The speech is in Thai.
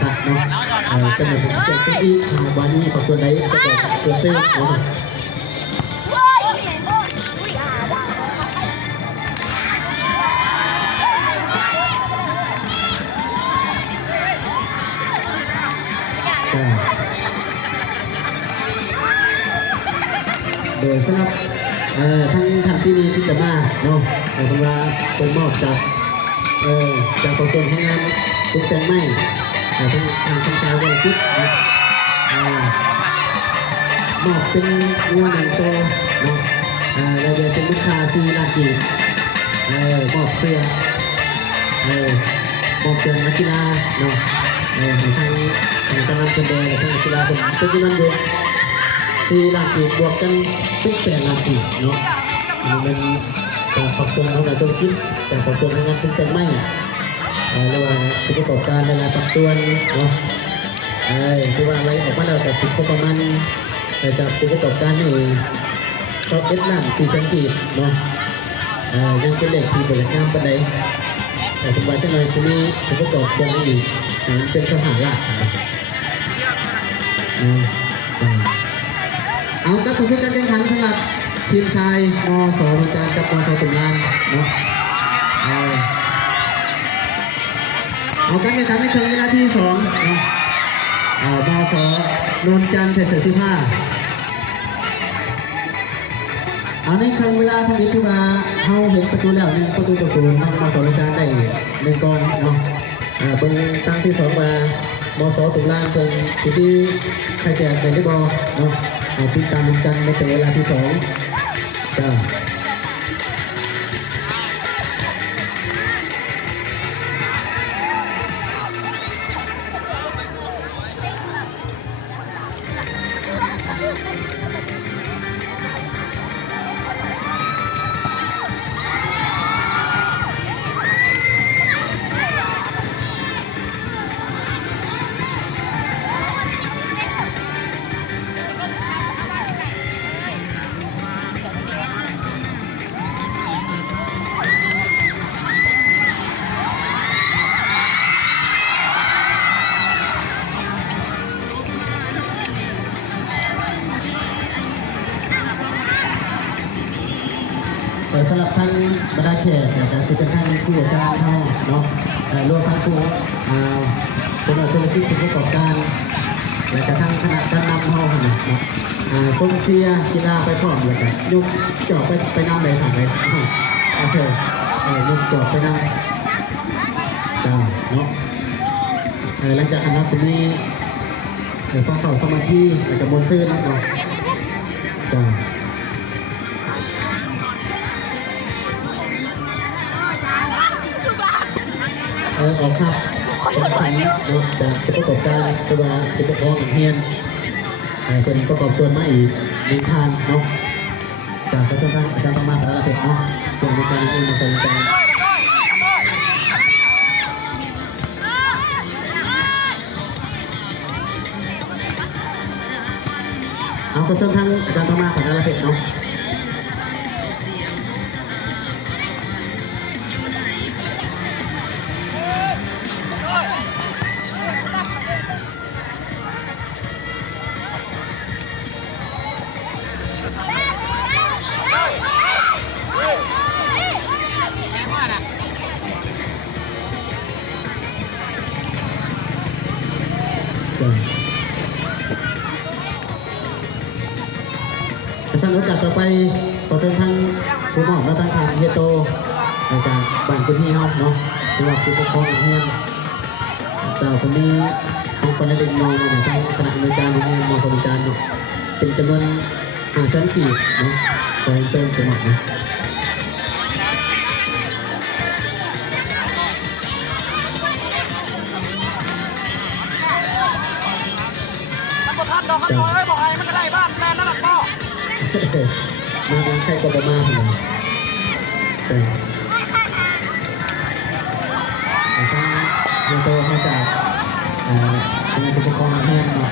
ชัดเนาะเป็นเหมือนผมจะเป็นอีกวันนี้ขอส่วนไหนจะบอกเกิดเต้นเนาะโดยสำหรับทั้งท่านที่มีที่จะมาเนาะแต่ผมว่าเป็นมอบจากขอส่วนทำงานทุกแต่งไม่ทั้งชาววันพุธมอบเป็นงวดหนึ่งตัวเนาะเราจะเป็นลูกค้าซีนากีมอบเสื้อมอบเสื้อนักกีฬาเนาะทางกำลังเป็นเดย์ทางนักกีฬาเป็นจำนวนเยอะซีนากีบวกกันทุกแต่นากีเนาะมันการขอบคุณของเราต้องคิดแต่ขอบคุณทางงานทุกแต่งไม่ระหว่างผู้ประกอบการเวลาตัดส่วนเนาะคือว่าอะไรออกมาเราแต่ติดประมาณจากผู้ประกอบการนี่ชอบเอ็ดนั่น4 สังกีเนาะยังเป็นเด็กที่บริการปันใดแต่ถึงวันจะหน่อยจะมีผู้ประกอบการนี่เป็นสถานหลักเอาก็ขอเชิญการแข่งขันสำหรับทีมชายม.ส.โรงการกับม.ส.ตุลาเนาะเอาการแข่งขันในครั้งเวลาที่2นะม.ส.นนจันทร์เฉยๆ15เอาในครั้งเวลาพอดีที่ว่าเขาเห็นประตูแล้ว1 ประตูต่อ 0ม.ส.นนจันทร์ได้1 ก่อนเนาะเบิ่งตั้งที่2มาม.ส.ตุลาเพิ่งสิที่ใครแจกเป็นได้บ่เนาะติดตามกันในครั้งเวลาที่2จ้าสำหรับท่านบรรดาแขกนะครับซึ่งเป็นท่านผู้อาจารย์เขาเนาะรวมทั้งผู้เป็นเจ้าหน้าที่ผู้ประกอบการและกระทั่งคณะการนำเขาเนี่ยส่งเชียร์กีฬาไปพร้อมเลยกันยุกจอบไปนั่งเลยถามเลยโอเคยุกจอบไปนั่งจ้าเนาะหลังจากนั้นจะมีฟังเข่าสมาธิกับมวลซื่นเนาะจ้าออกครับสำคัญจากประกอบการตัวผู้ปกครองเฮียนเป็นประกอบส่วนมาอีก1 พันเนาะจากกระทรวงการอาจารย์ประมาณระดับเนาะส่วนในการเองมาสนใจเอากระทรวงทางอาจารย์ประมาณของระดับเนาะสำหรับโอกาสต่อไปขอเชิญทางผู้มอบและทางเฮียโตในการบังพื้นที่ห้องเนาะสำหรับผู้ปกครองเฮียนเจ้าคนนี้เป็นคนเล็กน้อยมาจากคณะอเมริกันเฮียนมอสมิการเนาะเป็นจำนวน500,000 กีบเนาะขอเชิญผู้มอบนะดอกกันเลยบอกไอ้มันก็ได้บ้านแลนด์นั่นหรอกพ่อมาใครก็ประมาณนั้นแต่ถ้าเรียนโตมาจากเป็นผู้ปกครองแห้งเนาะ